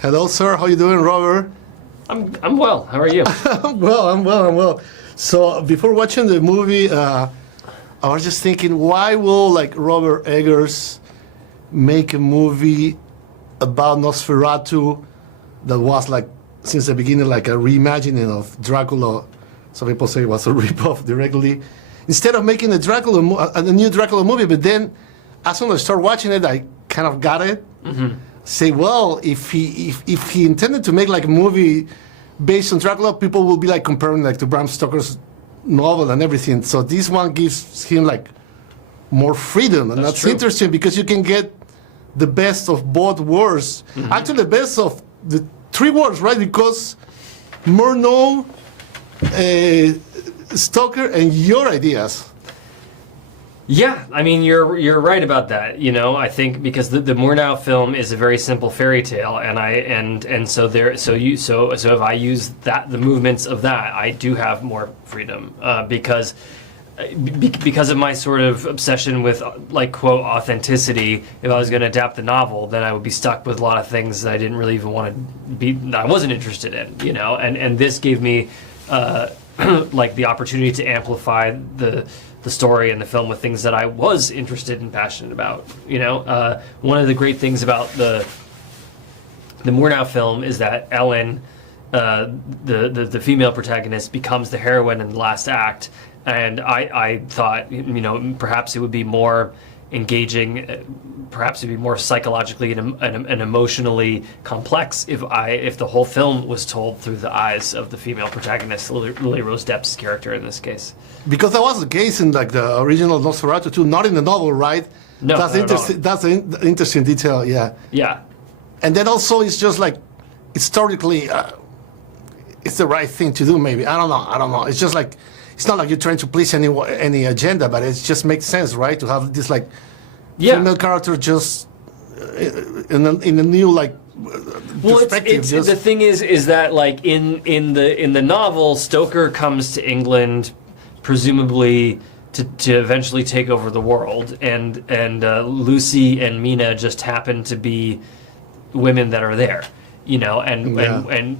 Hello, sir. How you doing, Robert? I'm well. How are you? I'm well. So before watching the movie, I was just thinking, why will like Robert Eggers make a movie about Nosferatu that was like since the beginning like a reimagining of Dracula? Some people say it was a ripoff directly. Instead of making a new Dracula movie, but then as soon as I start watching it, I kind of got it. Mm-hmm. Say, well, if he intended to make like a movie based on Dracula, people will be like comparing like to Bram Stoker's novel and everything. So this one gives him like more freedom, and that's interesting because you can get the best of both worlds. Mm-hmm. Actually, the best of the three worlds, right? Because Murnau, Stoker, and your ideas. Yeah, I mean you're right about that. You know, I think because the Murnau film is a very simple fairy tale, and so if I use the movements of that, I do have more freedom because of my sort of obsession with like quote authenticity. If I was going to adapt the novel, then I would be stuck with a lot of things that I didn't really even want to be. I wasn't interested in. You know, and this gave me like the opportunity to amplify the story and the film with things that I was interested and passionate about. You know, one of the great things about the Murnau film is that Ellen, the female protagonist, becomes the heroine in the last act, and I thought, you know, perhaps it would be more engaging, perhaps it'd be more psychologically and emotionally complex if the whole film was told through the eyes of the female protagonist, Lily Rose Depp's character in this case. Because that was the case in like the original Nosferatu too, not in the novel, right? No, that's interesting. That's an interesting detail. Yeah. Yeah. And then also it's just like historically, it's the right thing to do. Maybe I don't know. It's just like it's not like you're trying to please any agenda, but it just makes sense, right? To have this like female character just in a new like. Well, the thing is that like in the novel, Stoker comes to England, presumably to eventually take over the world, and Lucy and Mina just happen to be women that are there, you know,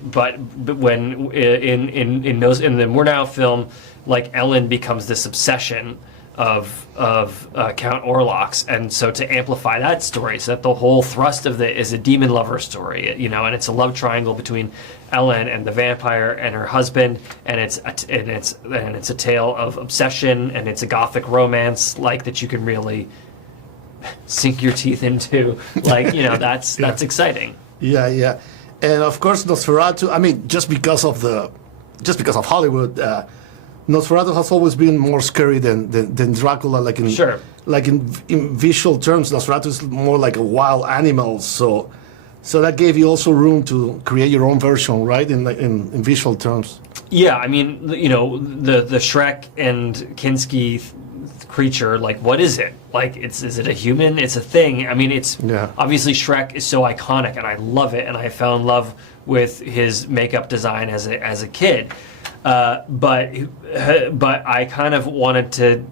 but when in the Murnau film, like Ellen becomes this obsession of Count Orlok's, and so to amplify that story, so that the whole thrust of it is a demon lover story, you know, and it's a love triangle between Ellen and the vampire and her husband, and it's a tale of obsession, and it's a gothic romance like that you can really sink your teeth into, like, you know, that's exciting. Yeah, and of course Nosferatu. I mean, just because of Hollywood. Nosferatu has always been more scary than Dracula. Like in visual terms, Nosferatu is more like a wild animal. So that gave you also room to create your own version, right? In visual terms. Yeah, I mean, you know, the Shrek and Kinski creature. Like, what is it? Like, is it a human? It's a thing. I mean, obviously Shrek is so iconic, and I love it, and I fell in love with his makeup design as a kid. But I kind of wanted to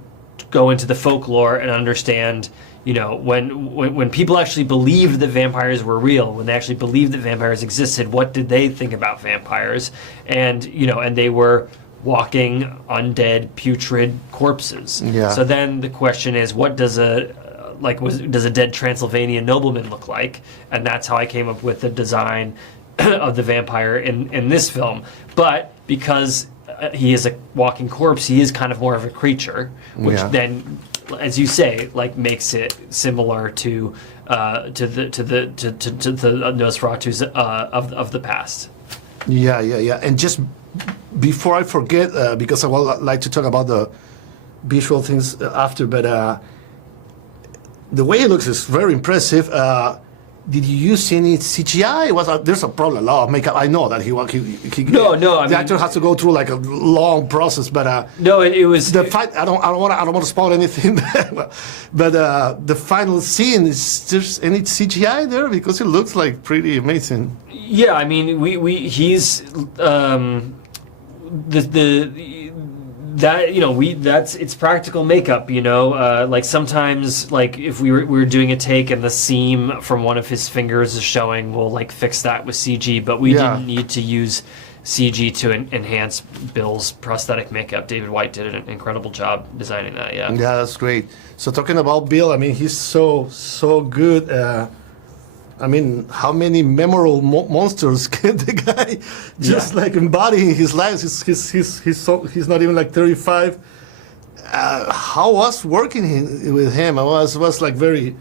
go into the folklore and understand, you know, when people actually believed that vampires were real, when they actually believed that vampires existed, what did they think about vampires? And, you know, and they were walking undead, putrid corpses. Yeah. So then the question is, what does a dead Transylvanian nobleman look like? And that's how I came up with the design of the vampire in this film. But because he is a walking corpse, he is kind of more of a creature, which then, as you say, like makes it similar to the Nosferatus of the past. Yeah. And just before I forget, because I would like to talk about the visual things after, but the way it looks is very impressive. Did you use any CGI? There's a problem, a lot of makeup. I know that he the actor has to go through like a long process, but no, it was the fight. I don't want to spoil anything, but the final scene, is there any CGI there? Because it looks like pretty amazing. Yeah, that it's practical makeup, like sometimes, like if we were doing a take and the seam from one of his fingers is showing, we'll like fix that with CG, but we didn't need to use CG to enhance Bill's prosthetic makeup. David White did an incredible job designing that. Yeah, that's great. So talking about Bill, I mean, he's so good. I mean, how many memorable monsters can the guy just like embody in his life? He's not even like 35. How was working with him? It was like very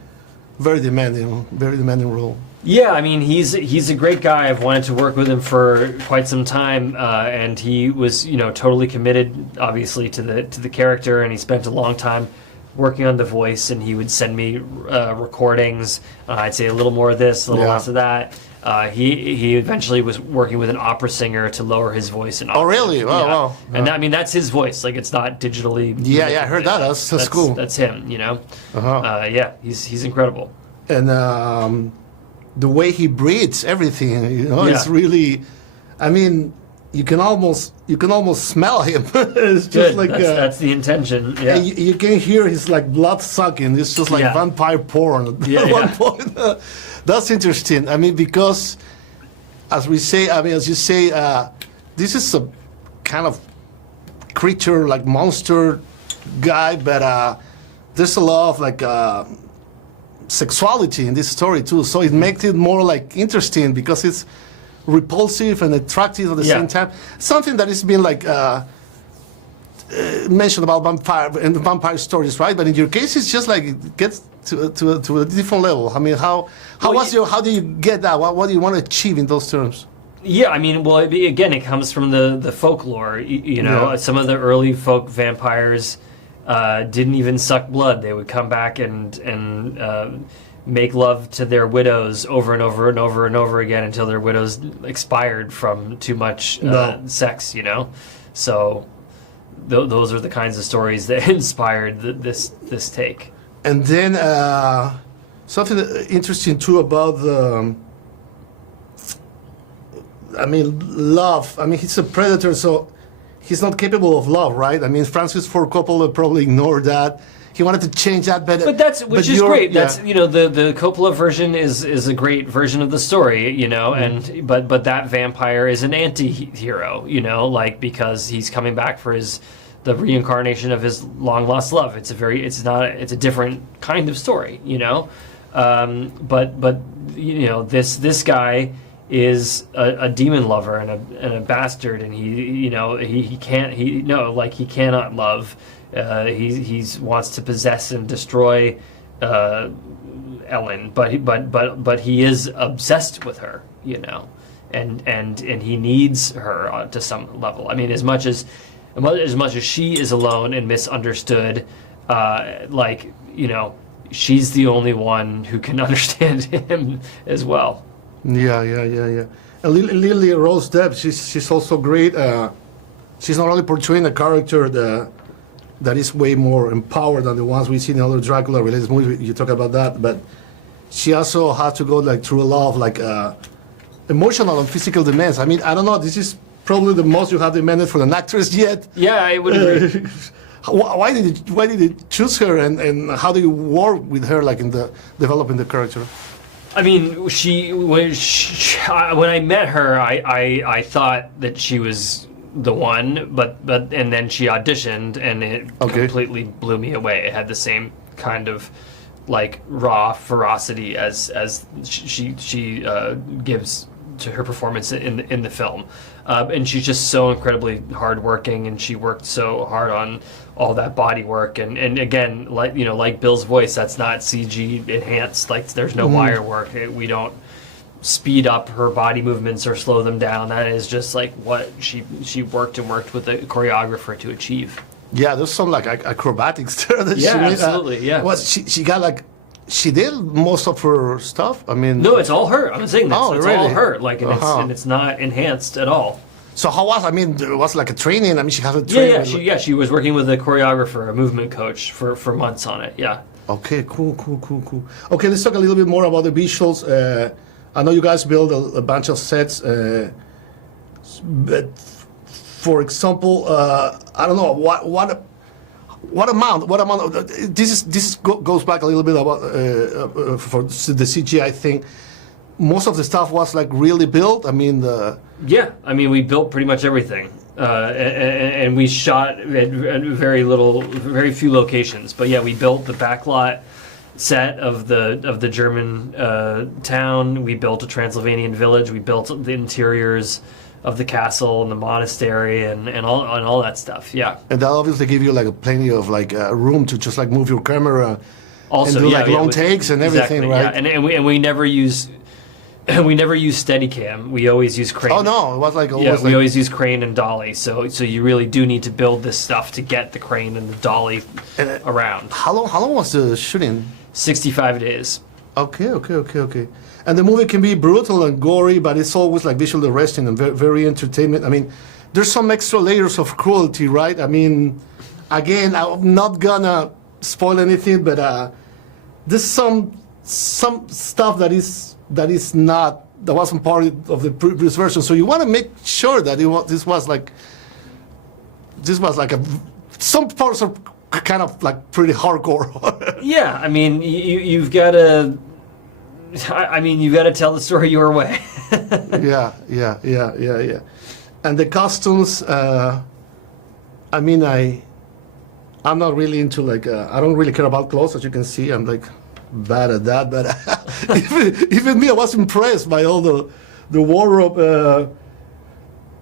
demanding role. Yeah, I mean, he's a great guy. I've wanted to work with him for quite some time, and he was totally committed, obviously, to the character, and he spent a long time working on the voice, and he would send me recordings. I'd say a little more of this, a little less of that. He eventually was working with an opera singer to lower his voice. In opera. Oh, really? Wow. And I mean, that's his voice. Like, it's not digitally. Yeah, I heard that. That's cool. That's him. Yeah, he's incredible. And the way he breathes, everything. It's really. I mean, you can almost smell him. It's just good. That's the intention. Yeah, you can hear his like blood sucking. It's just like vampire porn at one point. That's interesting. I mean, because as you say, this is a kind of creature, like monster guy, but there's a lot of like sexuality in this story too. So it makes it more like interesting because it's repulsive and attractive at the same time. Something that has been like mentioned about vampire stories, right? But in your case, it's just like it gets to a different level. I mean, how do you get that? What do you want to achieve in those terms? Yeah, I mean, well, it comes from the folklore. Some of the early folk vampires didn't even suck blood. They would come back and make love to their widows over and over and over and over again until their widows expired from too much sex. So those are the kinds of stories that inspired this take. And then something interesting too about love. I mean, he's a predator, so he's not capable of love, right? I mean, Francis Ford Coppola probably ignored that. He wanted to change that, but which is great. That's the Coppola version is a great version of the story, and but that vampire is an anti-hero, because he's coming back for the reincarnation of his long lost love. It's a different kind of story, but this guy is a demon lover and a bastard, and he cannot love. He wants to possess and destroy Ellen, but he is obsessed with her, and he needs her to some level. I mean, as much as she is alone and misunderstood, she's the only one who can understand him as well. Yeah. And Lily Rose Depp, she's also great. She's not only portraying a character that is way more empowered than the ones we see in other Dracula-related movies. You talk about that, but she also had to go through a lot of emotional and physical demands. I mean, I don't know. This is probably the most you have demanded for an actress yet. Yeah, I would agree. Why did you choose her, and how do you work with her, in the developing the character? I mean, when I met her, I thought that she was the one, but and then she auditioned, and it completely blew me away. It had the same kind of raw ferocity as she gives to her performance in the film, and she's just so incredibly hardworking, and she worked so hard on all that body work, and again, like Bill's voice, that's not CG enhanced. There's no wire work. We don't speed up her body movements or slow them down. That is just what she worked with the choreographer to achieve. Yeah, there's some acrobatics there that she made. Absolutely. Yeah. What she got she did most of her stuff. I mean, no, it's all her. I'm saying that it's really? all her. And it's not enhanced at all. So how was? I mean, there was a training. I mean, she has a training. She was working with a choreographer, a movement coach for months on it. Yeah. Okay, cool. Okay, let's talk a little bit more about the visuals. I know you guys build a bunch of sets, but for example, I don't know what amount. Goes back a little bit about for the CGI thing. Most of the stuff was like really built. I mean, Yeah, I mean, we built pretty much everything, and we shot at very few locations. But yeah, we built the backlot set of the German town. We built a Transylvanian village. We built the interiors of the castle and the monastery and all that stuff. Yeah, and that obviously give you like plenty of like room to just like move your camera also, and do like long takes and everything, exactly, right? Yeah. And we never use. We never use Steadicam. We always use crane. Oh no, it was like always. Yeah, we like, always use crane and dolly. So you really do need to build this stuff to get the crane and the dolly around. How long was the shooting? 65 days. Okay. And the movie can be brutal and gory, but it's always like visually arresting and very, very entertainment. I mean, there's some extra layers of cruelty, right? I mean, again, I'm not gonna spoil anything, but there's some stuff that wasn't part of the previous version. So you want to make sure that this was like some parts are kind of like pretty hardcore. Yeah, I mean, you've got to. I mean, you've got to tell the story your way. Yeah. And the costumes. I mean, I'm not really into like. I don't really care about clothes, as you can see. I'm like bad at that, but even me, I was impressed by all the wardrobe.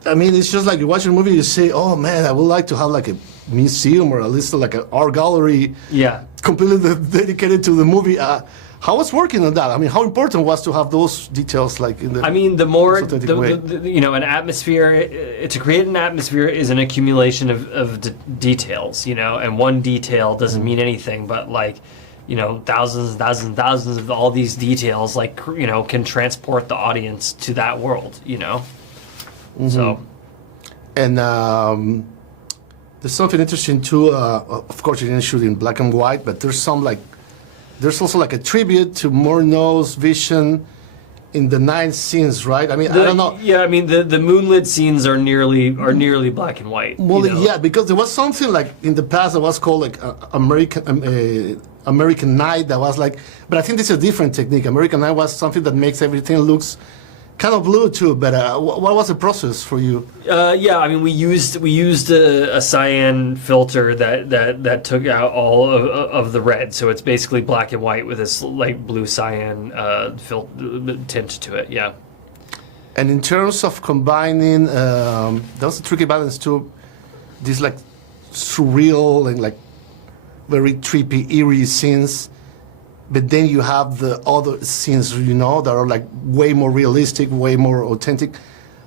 I mean, it's just like you watch a movie, you say, "Oh man, I would like to have like a museum or at least like an art gallery, Yeah, completely dedicated to the movie." How was working on that? I mean, how important was to have those details like in the? I mean, the more authentic way? an atmosphere to create an atmosphere is an accumulation of details, and one detail doesn't mean anything, but like. Thousands of all these details, like, can transport the audience to that world, Mm-hmm. So. And there's something interesting too. Of course, you didn't shoot in black and white, but there's also like a tribute to Murnau's vision in the 9 scenes, right? I mean, I don't know. Yeah, I mean, the moonlit scenes are nearly black and white. Well, yeah, because there was something like in the past that was called like American Night. That was like, but I think this is a different technique. American Night was something that makes everything looks kind of blue too. But what was the process for you? Yeah, I mean, we used a cyan filter that took out all of the red, so it's basically black and white with this like blue cyan tint to it. Yeah. And in terms of combining, that was a tricky balance too. These like surreal and like very trippy, eerie scenes. But then you have the other scenes, that are like way more realistic, way more authentic.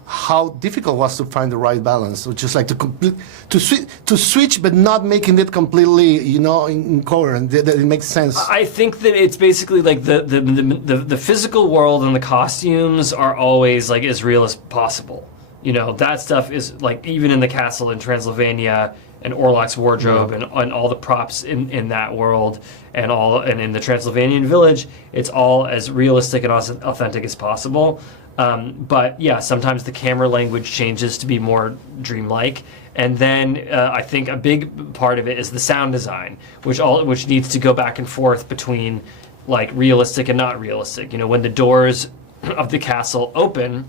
How difficult was to find the right balance, or just like to switch, but not making it completely, incoherent, that it makes sense. I think that it's basically like the physical world and the costumes are always like as real as possible. That stuff is like even in the castle in Transylvania. And Orlok's wardrobe and all the props in that world and in the Transylvanian village, it's all as realistic and authentic as possible. But yeah, sometimes the camera language changes to be more dreamlike. And then I think a big part of it is the sound design, which needs to go back and forth between like realistic and not realistic. When the doors of the castle open,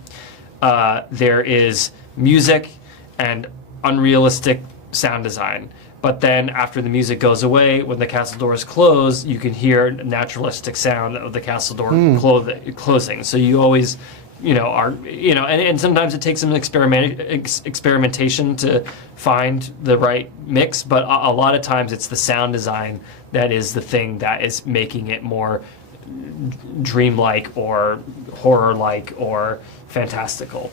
there is music and unrealistic sound design, but then after the music goes away, when the castle doors close, you can hear naturalistic sound of the castle door closing. So you always, and sometimes it takes some experimentation to find the right mix, but a lot of times it's the sound design that is the thing that is making it more dreamlike or horror-like or fantastical.